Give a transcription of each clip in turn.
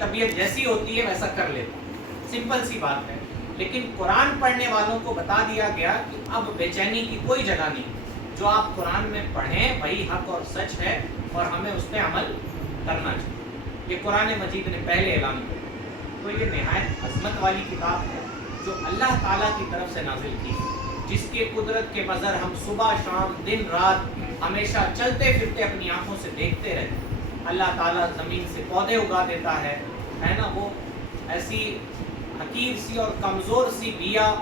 طبیعت جیسی ہوتی ہے ویسا کر لیتا. سمپل سی بات ہے. لیکن قرآن پڑھنے والوں کو بتا دیا گیا کہ اب بے چینی کی کوئی جگہ نہیں. جو آپ قرآن میں پڑھیں وہی حق اور سچ ہے اور ہمیں اس پہ عمل کرنا چاہیے. یہ قرآن مجید نے پہلے اعلان کیا. تو یہ نہایت عظمت والی کتاب ہے جو اللہ تعالیٰ کی طرف سے نازل کی ہے، جس کے قدرت کے منظر ہم صبح شام دن رات ہمیشہ چلتے پھرتے اپنی آنکھوں سے دیکھتے رہتے. اللہ تعالیٰ زمین سے پودے اگا دیتا ہے نا. وہ ایسی حقیر سی اور کمزور سی بیا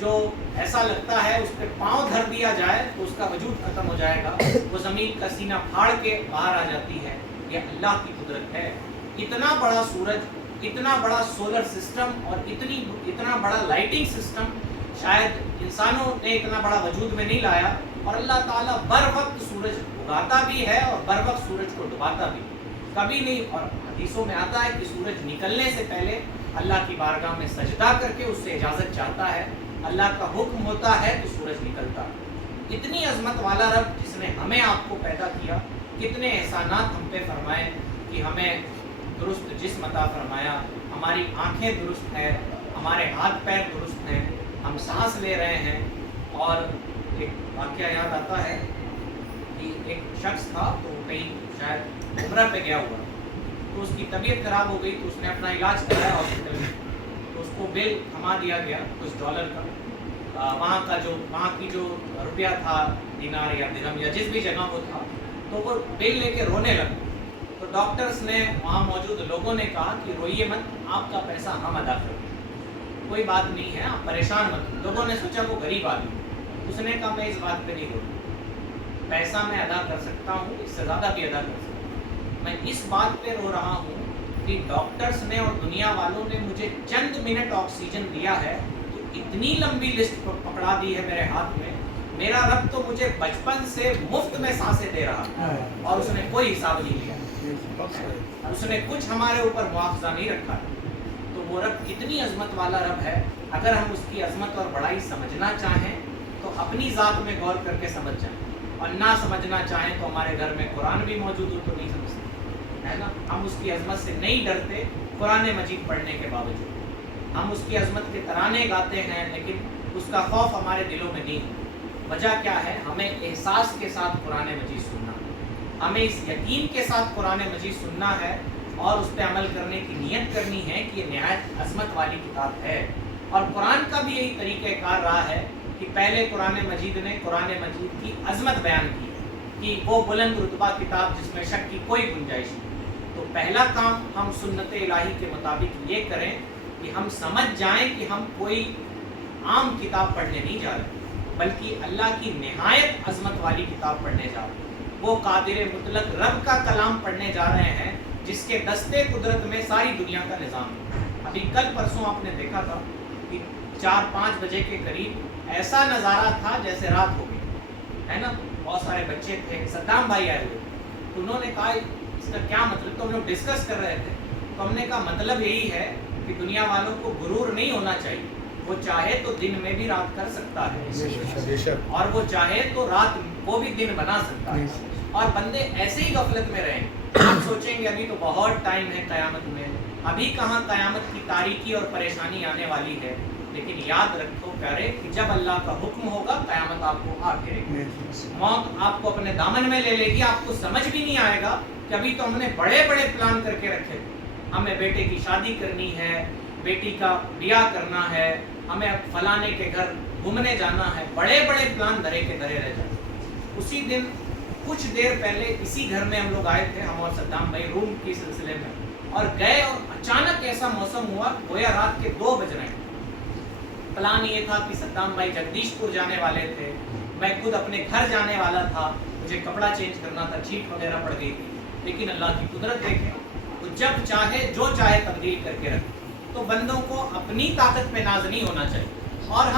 جو ایسا لگتا ہے اس پہ پاؤں دھر دیا جائے تو اس کا وجود ختم ہو جائے گا، وہ زمین کا سینہ پھاڑ کے باہر آ جاتی ہے. یہ اللہ کی قدرت ہے. اتنا بڑا سورج، اتنا بڑا سولر سسٹم اور اتنا بڑا لائٹنگ سسٹم شاید انسانوں نے اتنا بڑا وجود میں نہیں لایا. اور اللہ تعالیٰ بر وقت سورج اگاتا بھی ہے اور بر وقت سورج کو ڈباتا بھی کبھی نہیں. اور حدیثوں میں آتا ہے کہ سورج نکلنے سے پہلے اللہ کی بارگاہ میں سجدہ کر کے اس سے اجازت چاہتا ہے. اللہ کا حکم ہوتا ہے تو سورج نکلتا. اتنی عظمت والا رب جس نے ہمیں آپ کو پیدا کیا، کتنے احسانات ہم پہ فرمائے کہ ہمیں درست جسم عطا فرمایا، ہماری آنکھیں درست ہیں، ہمارے ہاتھ پیر درست ہیں، ہم سانس لے رہے ہیں. اور ایک واقعہ یاد آتا ہے کہ ایک شخص تھا تو کہیں شاید عمرہ پہ گیا ہوا، تو اس کی طبیعت خراب ہو گئی تو اس نے اپنا علاج کرایا ہاسپٹل میں. تو اس کو بل تھما دیا گیا کچھ ڈالر کا. وہاں کی جو روپیہ تھا، دینار یا درہم یا جس بھی جگہ وہ تھا، تو وہ بل لے کے رونے لگا. تو ڈاکٹرز نے وہاں موجود لوگوں نے کہا کہ روئیے مت، آپ کا پیسہ ہم ادا کر دیں، کوئی بات نہیں ہے، آپ پریشان مت. لوگوں نے سوچا وہ غریب آدمی. اس نے کہا میں اس بات پہ نہیں رو رہا، پیسہ میں ادا کر سکتا ہوں، اس سے زیادہ بھی ادا کر سکتا ہوں. میں اس بات پہ رو رہا ہوں کہ ڈاکٹرز نے اور دنیا والوں نے مجھے چند منٹ آکسیجن دیا ہے تو اتنی لمبی لسٹ پکڑا دی ہے میرے ہاتھ میں. میرا رب تو مجھے بچپن سے مفت میں سانسیں دے رہا اور اس نے کوئی حساب نہیں لیا، اس نے کچھ ہمارے اوپر مواخذہ نہیں رکھا. تو وہ رب اتنی عظمت والا رب ہے. اگر ہم اس کی عظمت اور بڑائی سمجھنا چاہیں تو اپنی ذات میں غور کر کے سمجھ جائیں، اور نہ سمجھنا چاہیں تو ہمارے گھر میں قرآن بھی موجود ہو تو نہیں سمجھتے، ہے نا. ہم اس کی عظمت سے نہیں ڈرتے قرآن مجید پڑھنے کے باوجود. ہم اس کی عظمت کے ترانے گاتے ہیں لیکن اس کا خوف ہمارے دلوں میں نہیں. وجہ کیا ہے؟ ہمیں احساس کے ساتھ قرآن مجید سننا، ہمیں اس یقین کے ساتھ قرآن مجید سننا ہے اور اس پہ عمل کرنے کی نیت کرنی ہے کہ یہ نہایت عظمت والی کتاب ہے. اور قرآن کا بھی یہی طریقہ کار رہا ہے کہ پہلے قرآن مجید نے قرآن مجید کی عظمت بیان کی کہ وہ بلند رتبہ کتاب جس میں شک کی کوئی گنجائش نہیں. تو پہلا کام ہم سنت الہی کے مطابق یہ کریں کہ ہم سمجھ جائیں کہ ہم کوئی عام کتاب پڑھنے نہیں جا رہے بلکہ اللہ کی نہایت عظمت والی کتاب پڑھنے جا رہے ہیں. وہ قادر مطلق رب کا کلام پڑھنے جا رہے ہیں جس کے دستے قدرت میں ساری دنیا کا نظام ہے. ابھی کل پرسوں آپ نے دیکھا تھا کہ 4-5 بجے کے قریب ایسا نظارہ تھا جیسے رات ہو گئی، ہے نا. بہت سارے بچے تھے، صدام بھائی آئے ہوئے، تو انہوں نے کہا اس کا کیا مطلب. تو ہم لوگ ڈسکس کر رہے تھے تو ہم نے کہا مطلب یہی ہے کہ دنیا والوں کو غرور نہیں ہونا چاہیے. وہ چاہے تو دن میں بھی رات کر سکتا ہے اور وہ چاہے تو رات وہ بھی دن بنا سکتا ہے. اور بندے ایسے ہی غفلت میں رہیں. آپ سوچیں گے ابھی تو بہت ٹائم ہے قیامت میں، ابھی کہاں قیامت کی تاریکی اور پریشانی آنے والی ہے. لیکن یاد رکھو پیارے کہ جب اللہ کا حکم ہوگا قیامت آپ کو آ گرے گی. موت آپ کو اپنے دامن میں لے لے گی. آپ کو سمجھ بھی نہیں آئے گا کہ ابھی تو ہم نے بڑے بڑے پلان کر کے رکھے تھے. ہمیں بیٹے کی شادی کرنی ہے، بیٹی کا بیاہ کرنا ہے، ہمیں فلانے کے گھر گھومنے جانا ہے. بڑے بڑے پلان دھرے کے دھرے رہ جاتے. اسی دن کچھ دیر پہلے اسی گھر میں ہم لوگ آئے تھے، ہم اور صدام بھائی روم کے سلسلے میں، اور گئے اور اچانک ایسا موسم ہوا گویا رات کے 2 بج رہے ہیں. پلان یہ تھا کہ صدام بھائی جگدیش پور جانے والے تھے، میں خود اپنے گھر جانے والا تھا، مجھے کپڑا چینج کرنا تھا، چھیٹ وغیرہ پڑ گئی تھی. لیکن اللہ کی قدرت دیکھیں، وہ جب چاہے جو چاہے تبدیل کر کے رکھے. تو بندوں کو اپنی طاقت پہ ناز نہیں ہونا چاہیے. اور